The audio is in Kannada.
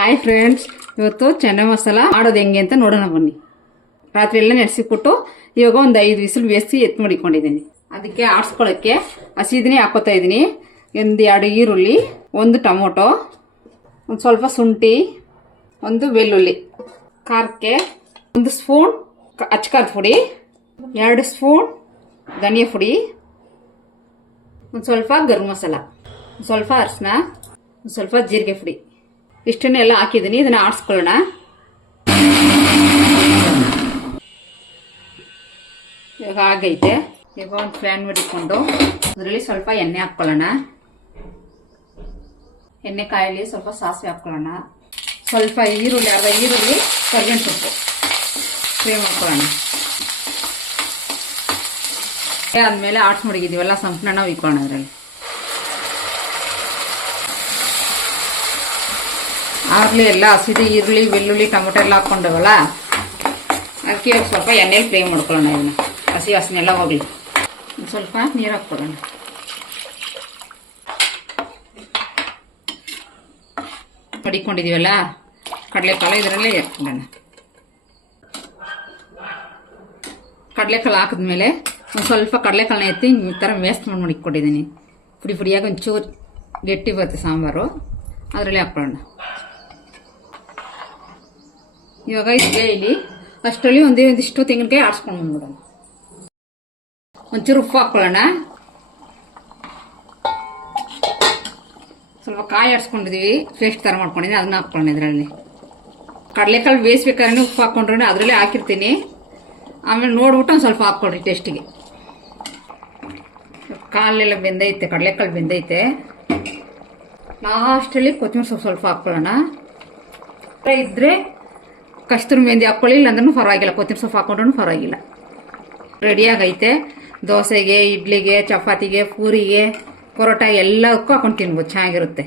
ಹಾಯ್ ಫ್ರೆಂಡ್ಸ್, ಇವತ್ತು ಚೆನ್ನ ಮಸಾಲ ಮಾಡೋದು ಹೆಂಗೆ ಅಂತ ನೋಡೋಣ ಬನ್ನಿ. ರಾತ್ರಿ ಎಲ್ಲ ನೆನೆಸಿಬಿಟ್ಟು ಇವಾಗ ಒಂದು 5 ವಿಸಿಲ್ ಬೇಯಿಸಿ ಎತ್ತು ಮಾಡಿಕೊಂಡಿದ್ದೀನಿ. ಅದಕ್ಕೆ ಆಡ್ಸ್ಕೊಳ್ಳೋಕ್ಕೆ ಹಸಿದನೇ ಹಾಕೋತಾ ಇದ್ದೀನಿ. 2 ಈರುಳ್ಳಿ, 1 ಟೊಮೊಟೊ, ಒಂದು ಸ್ವಲ್ಪ ಶುಂಠಿ, 1 ಬೆಳ್ಳುಳ್ಳಿ, ಖಾರಕ್ಕೆ 1 ಸ್ಪೂನ್ ಅಚ್ಕಾರದ ಪುಡಿ, 2 ಸ್ಪೂನ್ ಧನಿಯಾ ಪುಡಿ, ಒಂದು ಸ್ವಲ್ಪ ಗರಂ ಮಸಾಲ, ಒಂದು ಸ್ವಲ್ಪ ಅರಿಶಿನ, ಒಂದು ಸ್ವಲ್ಪ ಜೀರಿಗೆ ಪುಡಿ, ಇಷ್ಟನ್ನೆಲ್ಲ ಹಾಕಿದ್ದೀನಿ. ಇದನ್ನ ಆಡಿಸ್ಕೊಳ್ಳೋಣ. ಇವಾಗ ಆಗೈತೆ. ಈಗ ಒಂದು ಫ್ಯಾನ್ ಮಾಡಿಕೊಂಡು ಅದರಲ್ಲಿ ಸ್ವಲ್ಪ ಎಣ್ಣೆ ಹಾಕ್ಕೊಳ್ಳೋಣ. ಎಣ್ಣೆ ಕಾಯಲ್ಲಿ ಸ್ವಲ್ಪ ಸಾಸಿವೆ ಹಾಕ್ಕೊಳ್ಳೋಣ. ಸ್ವಲ್ಪ ಈರುಳ್ಳಿ, ಅರ್ಧ ಈರುಳ್ಳಿ, ಕರಿಬೇವು ಸೊಪ್ಪು ಫ್ರೈ ಮಾಡ್ಕೊಳ್ಳೋಣ. ಆದ್ಮೇಲೆ ಆಡ್ಸ್ ಮಡಗಿದ್ದೀವಲ್ಲ ಸಂಪನ್ನ ಇಕ್ಕೊಳ್ಳೋಣ. ಅದರಲ್ಲಿ ಆಗಲೇ ಎಲ್ಲ ಹಸಿದು ಈರುಳ್ಳಿ, ಬೆಳ್ಳುಳ್ಳಿ, ಟೊಮೊಟೊ ಎಲ್ಲ ಹಾಕ್ಕೊಂಡವಲ್ಲ, ಅದಕ್ಕೆ ಸ್ವಲ್ಪ ಎಣ್ಣೆಲಿ ಫ್ರೈ ಮಾಡ್ಕೊಳ್ಳೋಣ. ಇದನ್ನು ಹಸಿ ವಾಸನೆಲ್ಲ ಹೋಗಲಿ. ಸ್ವಲ್ಪ ನೀರು ಹಾಕ್ಕೊಳ್ಳೋಣ. ಮಡಿಕೊಂಡಿದ್ದೀವಲ್ಲ ಕಡಲೆಕಾಳು, ಇದರಲ್ಲೇ ಹಾಕ್ಕೊಳ್ಳೋಣ. ಕಡಲೆಕಾಳು ಹಾಕಿದ್ಮೇಲೆ ಒಂದು ಸ್ವಲ್ಪ ಕಡಲೆಕಾಳನ್ನ ಎತ್ತಿ ಈ ಥರ ಮೇಸ್ಟ್ ಮಾಡಿ ಮಡಿಕೊಂಡಿದ್ದೀನಿ. ಪುಡಿ ಪುಡಿಯಾಗಿ ಒಂಚೂರು ಗಟ್ಟಿ ಬರುತ್ತೆ ಸಾಂಬಾರು, ಅದರಲ್ಲಿ ಹಾಕ್ಕೊಳ್ಳೋಣ. ಇವಾಗ ಇದಕ್ಕೆ ಇಲ್ಲಿ ಅಷ್ಟರಲ್ಲಿ ಒಂದಿಷ್ಟು ತೆಂಗಿನಕಾಯಿ ಆಡ್ಸ್ಕೊಂಡು ಬಂದ್ಬಿಡೋಣ. ಒಂಚೂರು ಉಪ್ಪು ಹಾಕ್ಕೊಳ್ಳೋಣ. ಸ್ವಲ್ಪ ಕಾಯಿ ಆಡ್ಸ್ಕೊಂಡಿದ್ದೀವಿ, ಪೇಸ್ಟ್ ಥರ ಮಾಡ್ಕೊಂಡಿದ್ದೀನಿ, ಅದನ್ನ ಹಾಕ್ಕೊಳ್ಳೋಣ. ಇದರಲ್ಲಿ ಕಡಲೆಕಾಳು ಬೇಯಿಸ್ಬೇಕಾದ್ರೆ ಉಪ್ಪು ಹಾಕ್ಕೊಂಡ್ರೆ ಅದರಲ್ಲೇ ಹಾಕಿರ್ತೀನಿ. ಆಮೇಲೆ ನೋಡ್ಬಿಟ್ಟು ಒಂದು ಸ್ವಲ್ಪ ಹಾಕ್ಕೊಳ್ರಿ ಟೇಸ್ಟಿಗೆ. ಕಾಲೆಲ್ಲ ಬೆಂದೈತೆ, ಕಡಲೆಕಾಳು ಬೆಂದೈತೆ. ಲಾಸ್ಟಲ್ಲಿ ಕೊತ್ತಂಬರಿ ಸೊಪ್ಪು ಸ್ವಲ್ಪ ಹಾಕ್ಕೊಳ್ಳೋಣ. ಇದ್ರೆ ಕಸ್ತೂರಿ ಮೆಹಂದಿ ಹಾಕ್ಕೊಳ್ಳಿ, ಇಲ್ಲಾಂದ್ರೂ ಪರವಾಗಿಲ್ಲ. ಕೊತ್ತಂಬರಿ ಸೊಪ್ಪು ಹಾಕೊಂಡ್ರೂ ಪರವಾಗಿಲ್ಲ. ರೆಡಿಯಾಗೈತೆ. ದೋಸೆಗೆ, ಇಡ್ಲಿಗೆ, ಚಪಾತಿಗೆ, ಪೂರಿಗೆ, ಪರೋಟ ಎಲ್ಲದಕ್ಕೂ ಹಾಕೊಂಡು ತಿನ್ಬೋದು, ಚೆನ್ನಾಗಿರುತ್ತೆ.